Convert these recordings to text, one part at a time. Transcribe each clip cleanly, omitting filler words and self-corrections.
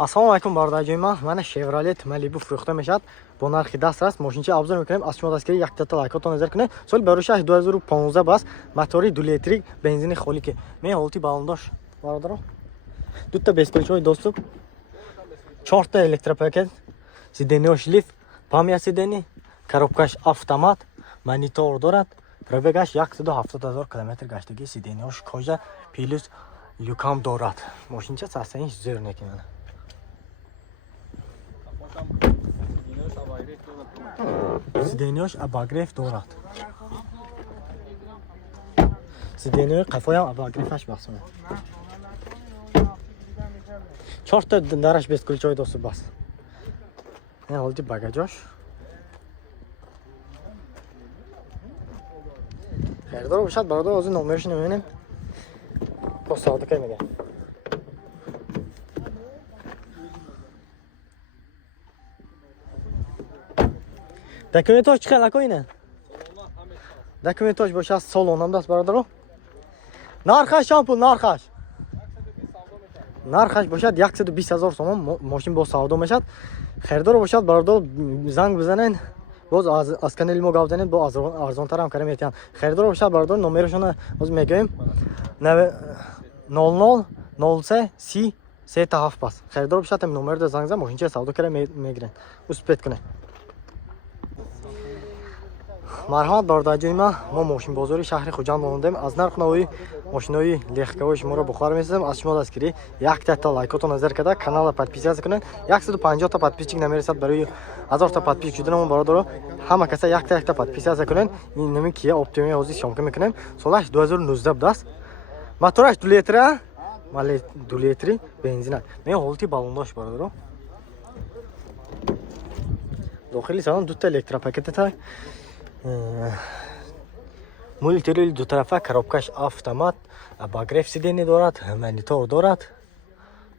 ассалому алайкум бародарҷои ман Chevrolet Malibu фурӯхта мешавад бо нархи дастрас. Мошинчи обзор мекунем. Аз шумо дастгирӣ як дата лайкотон назар кунед. Соли барушаш 2015 бас мотори 2 литрик бензини холике. Мен ҳолати балондош бародаро. Дута бескулчои доступ. 4 та электропакет, сиденёш лифт, память сидени, коробкаш автомат, монитор дорад. Пробегаш 170,000 км гаштагӣ, сиденёш кожа плюс люкам дорад. Мошинча састаинш зӯр некунад. Сиденёш обогрев дорад. Сиденёи қафоям обогреваш бахсунад. 4 та дараш бескулчои доступ бас. Не ҳолати багажош. Хайрдор бошад бародар, ҳозир номераш намебинем. Бо савдока мегам. Документош чӣ хел акоина? Документош бошад солонам даст бародаро. Нархаш шампул, нархаш. Нархаш бошад 120,000 сомон, мошин бо савдо мешад. Хайрдор бошад бародаро, занг бизанен. Боз аз канали мо гап занед, бо арзонтар ҳам кара метиҳанд. Хайрдор бошад бародаро, номерашона ҳозир мегӯем. 00 03 30 37 пас. Хайрдор бошад ҳам номерда занг зан, мошинча савдо кара мегирен. Успет кунед. Марҳамат бародарҷои ман, мо мошин бозори шаҳри Хуҷанд монандем. Аз нарх навои мошинои легковои шуморо бухар месазем. Аз шумо дастгирӣ як дата лайкотон назар карда, канала подписия кунед. 150 та подписчик намерасад барои 1000 та подписчик шуданамон бародаро. Ҳама каса як та подписия кунед. Ин нами Kia Optima ҳозир шомка мекунем. Солаш 2019 будаст. Мотораш 2 литра, мали 2 литри бензина. Мен ҳолати балондош бародаро. Дохили салон 2 та электропакета. Мультирул дутарафа, коробкаш автомат, обогрев сидени дорад, монитор дорад.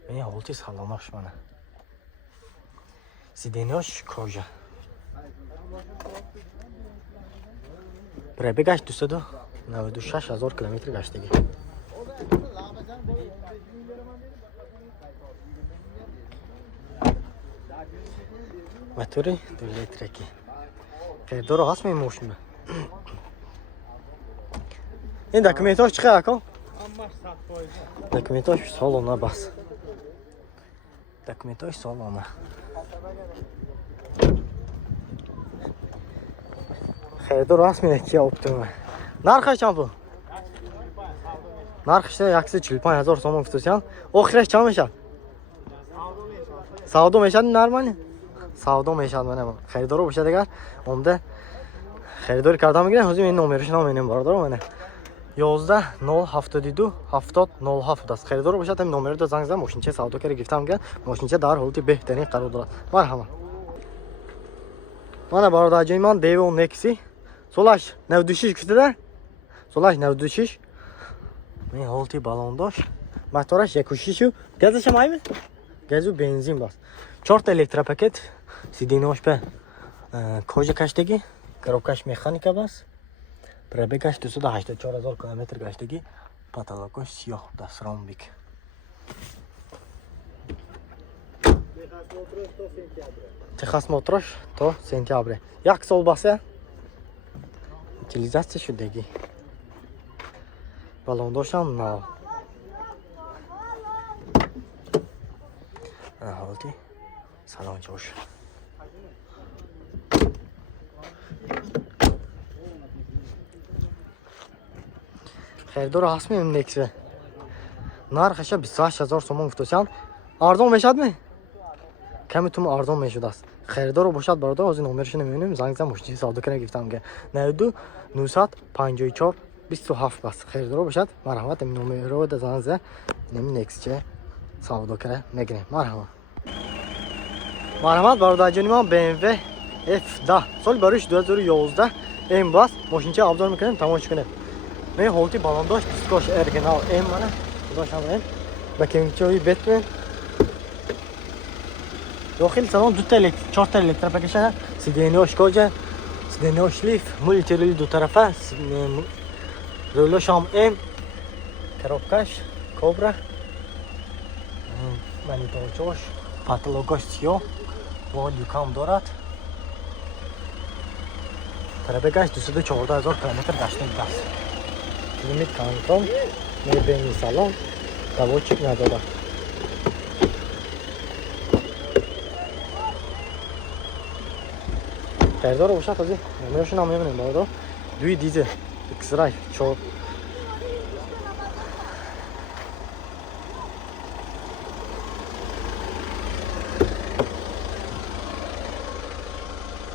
Мен ҳолати салонош мана. Сиденёш кожа. Пробегаш 296,000 км гаштагӣ. Мотори 2 литраки. Хайрдоро ҳаст меи мошина. Ин документош чӣ хел ако? Документош солона бас. Документош солона. Хайрдоро ҳаст меи Kia Optima. Нархаш чанд? Нархаш 145,000 сомон гуфтусиям. Охираш чанд мешад? Савдо мешад нормально? Савдо мешад мана. Хайрдоро бошад агар омда хайрдори карда мегирем. ҳозир мен номерашон менем бародаро мана. 11 072 70 07 даст. Хайрдор бошад ҳам номерда занг зан, мошинча савдо кара гифтам га. Мошинча дар ҳолати беҳтарин қарор дорад. Марҳамат. Мана бародарҷои ман Devon Nexi. Солаш 96 гуфтада? Солаш 96. Мен ҳолати балондош. Мотораш 1.6. Газаш ҳам айми? Газу бензин бас. 4 та электропакет. Сиденёш пе кожа каштагӣ. Коробкаш механика бас. Пробегаш 284,000 км гаштагӣ. Потолокош сиёҳ даст ромбик. Техас мотрош то сентябре. 1 сол басе. Утилизация шудагӣ. Балондошам нав. Ҳолати салончош. Хайрдор ҳаст меем Nexi. Нархаша 28000 сомон гуфтусиям. Арзон мешадми? Ками тум арзон мешудааст. Хайрдор бошад бародар, ҳозир номерашо намебинем. Занг зан, мошини савдо кара гифтам га. 92 954 27 бас. Хайрдор бошад. Марҳамат, ин номеро да занг зан. Нами Nexi савдо кара мегирем. Марҳамат. Марҳамат бародарҷони ман BMW F10. Соли бароиш 2011 М бас. Мошинча обзор мекунем, тамошо кунед. Мен ҳолати балондош дискош оригинал М мана. Дошам М. Ба кемчои Batman. Дохили салон 4 та электропакет, сиденёш кожа, сиденёш лифт, мультирул дутарафа, рулош ҳам М, коробкаш Кобра, мониторчош, پاتلوگاش سیاه با لیکام دارد. پربگاش 214,000 کیلومتر گشته است. لیمیت کنترل میبینی سالن دوچک ندارد. خیردار باشد تازه نمیرشون هم میبینیم باید دوی دیزل اکسرای 4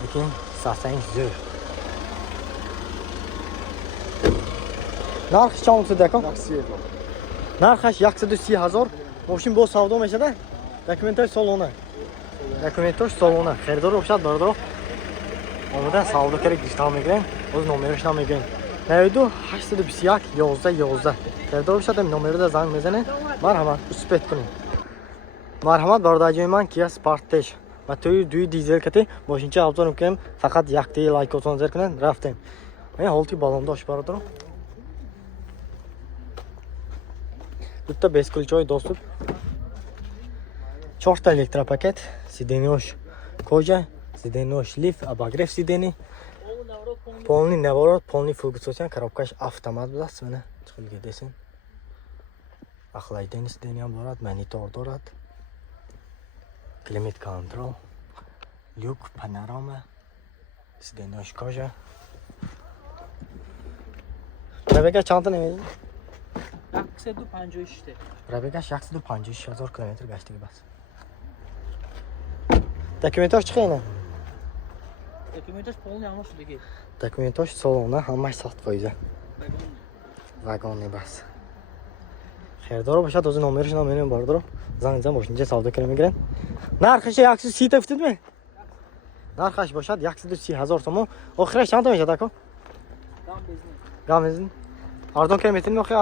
لیکن ساسنج زور نرخش چند دکم؟ نرخش 130,000 ماشین با سودا میشه ده؟ دکومنتاش سالونه دکومنتاش سالونه خیردار باشد باید آمده سودا کرد دیجیتال میگیرین باز نمرش نمیگیرین 92 821 11 11 خیردار باشد نمره ده زنگ میزنه مرحمت اسپیت کنین مرحمت بارداجی من کیا سپارتش و توی دوی دیزل کتی ماشینچه ابزار میکنیم فقط یک دی لایک و تونزر کنن رفتیم این حالتی بالون داشت برادرم دوتا بسکلچای доступ 4 تا электропакет сиденёш кожа сиденёш лифт обогрев сидений полный наворот полный функция коробкаш автомат будаст мана чиқилга десин охлаждение сидений ҳам дорад монитор дорад климат контрол люк панорама сиденёш кожа пробега чанта немедин 156 пробегаш 156,000 километр гаштаги бас документаш чӣ хена документаш полный ҳамаш диги документаш солона ҳамаш 100%. вагони бас хердор бошад ози номериш наменем бардро занг зам мошинҷа савдо кара мегирен нархаш 130 тафтид ме нархаш бошад 130,000 сомон охираш чанд мешад ако гам безин ардон кара метинем охи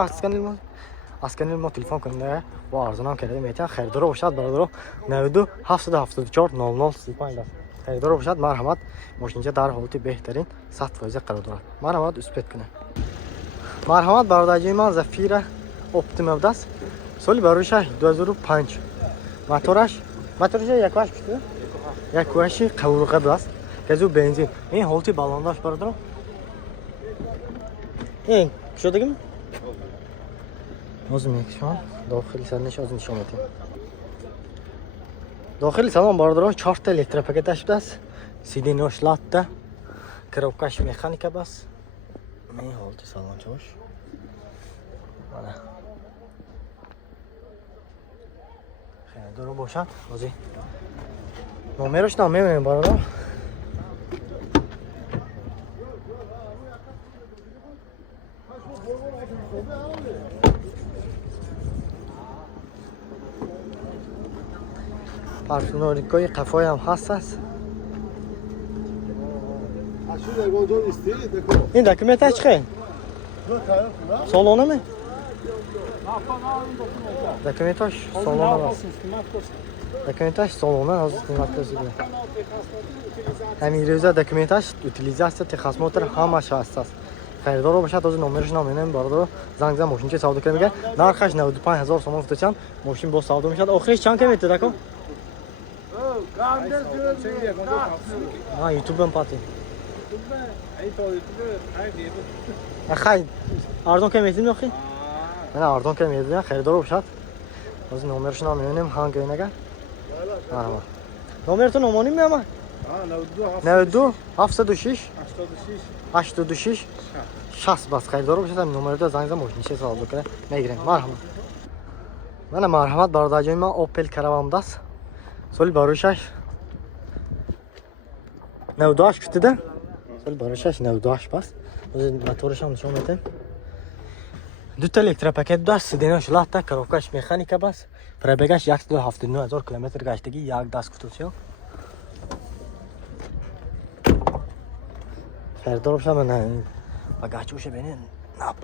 асканил мо телефон кунда ва арзонам карда метиҳам хердор бошад бардро 92 774 0035 даст خیردار باشد مرحمت ماشینچه در حالت بهترین 100% قرار دارد مرحمت اسپیت کنه مرحمت برادرجی من زفیر اپتیمم دست سالی بروش 2005 موتورش یک واش بشه یک واش قورقه دست گازو بنزین این حالت بالونداش برادر این شدگیم از میکشم داخلی سرنش از نشون میدم داخل салон бардро 4 та электропакеташ будаст сиденёш латта коробкаш механика бас мен ҳолати салончош мана хайдоро бошад ҳозир номерош намемем бардро парфюмерикои қафои ҳам ҳаст аст ин документаш чӣ солонаме документаш солона аст документаш солона ҳозир қимат касида ҳамин рӯза документаш утилизатсия техосмотр ҳамаш ҳаст аст خریدار باشد از نمرش نامینم باردار زنگ زن ماشین چه سودا کنه میگه نرخش 95,000 سوم گفتن ماشین با سودا میشد آخرش چند کیلومتر دکو یوتیوب هم پاتی خیلی اردون کیلومتر میخوای من اردون کیلومتر خریدار باشد از نمرش نامینم هنگ نگه نمرتون نمونی میام 92 706 86 60 бас خریدار باشد نمره زنگ زن ماشین چه سودا کنه میگیرم مرحمت من مرحمت برادرجوی من اوپل کراوام دست سال باروشش 98 کتیده سال باروشش 98 بس از موتورش هم نشون میدم دو تا الکتروپاکت داشت سیدناش لاتا کاروکاش مکانیکا بس پربگاش 179,000 کیلومتر گشتگی یک دست کوتوسیو خریدار باشم من باگاچوشه ببینین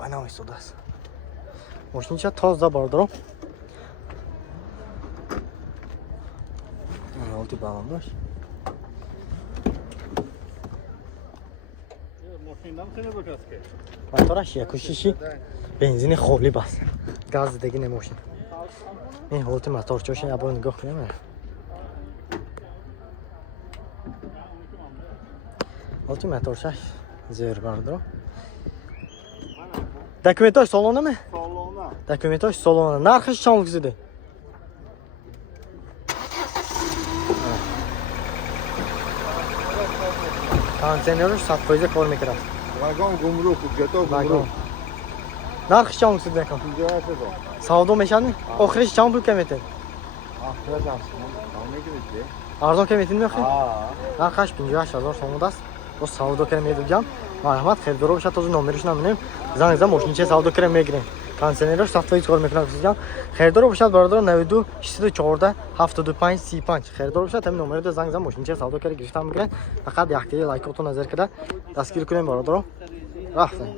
نه ایستاده است ماشین چه تازه باردارم حالتی باهم باش موتورش 1.6 بنزین خالی بس گاز دیگه نموشین این حالت موتور چوشه ابا نگاه کنیم Olchi motorchash zo'r bardir. Dokumentaj salonimi? Salona. Dokumentaj saloni. Narxi qanchalik? Konteyneri 100% kor میکنه. Vagon gumruk, hujjati Vagon. gumruk. Narxi qanchalik ekan? 58 so'm. Savdo meshani? Oxirish qancha pul kamaydi? Ahira Almaydi. Arzon kamaytimi yo'q? Ha. Narxi 58,000 so'm است. Bu savdo kiramaydigan. Marhamat, xaridor bo'lish uchun nomerishni ham zangizdan moshincha savdo kiram megirین. Konteyneri 100% kor میکنه sizga. Xaridor bo'lish uchun barodar 92 64 75 35. Xaridor bo'lish uchun nomerda zangizdan moshincha savdo kiram girishdan megirین. Faqat yakta like o'tun nazar kida. Dastgir kuning barodar. Rahmat.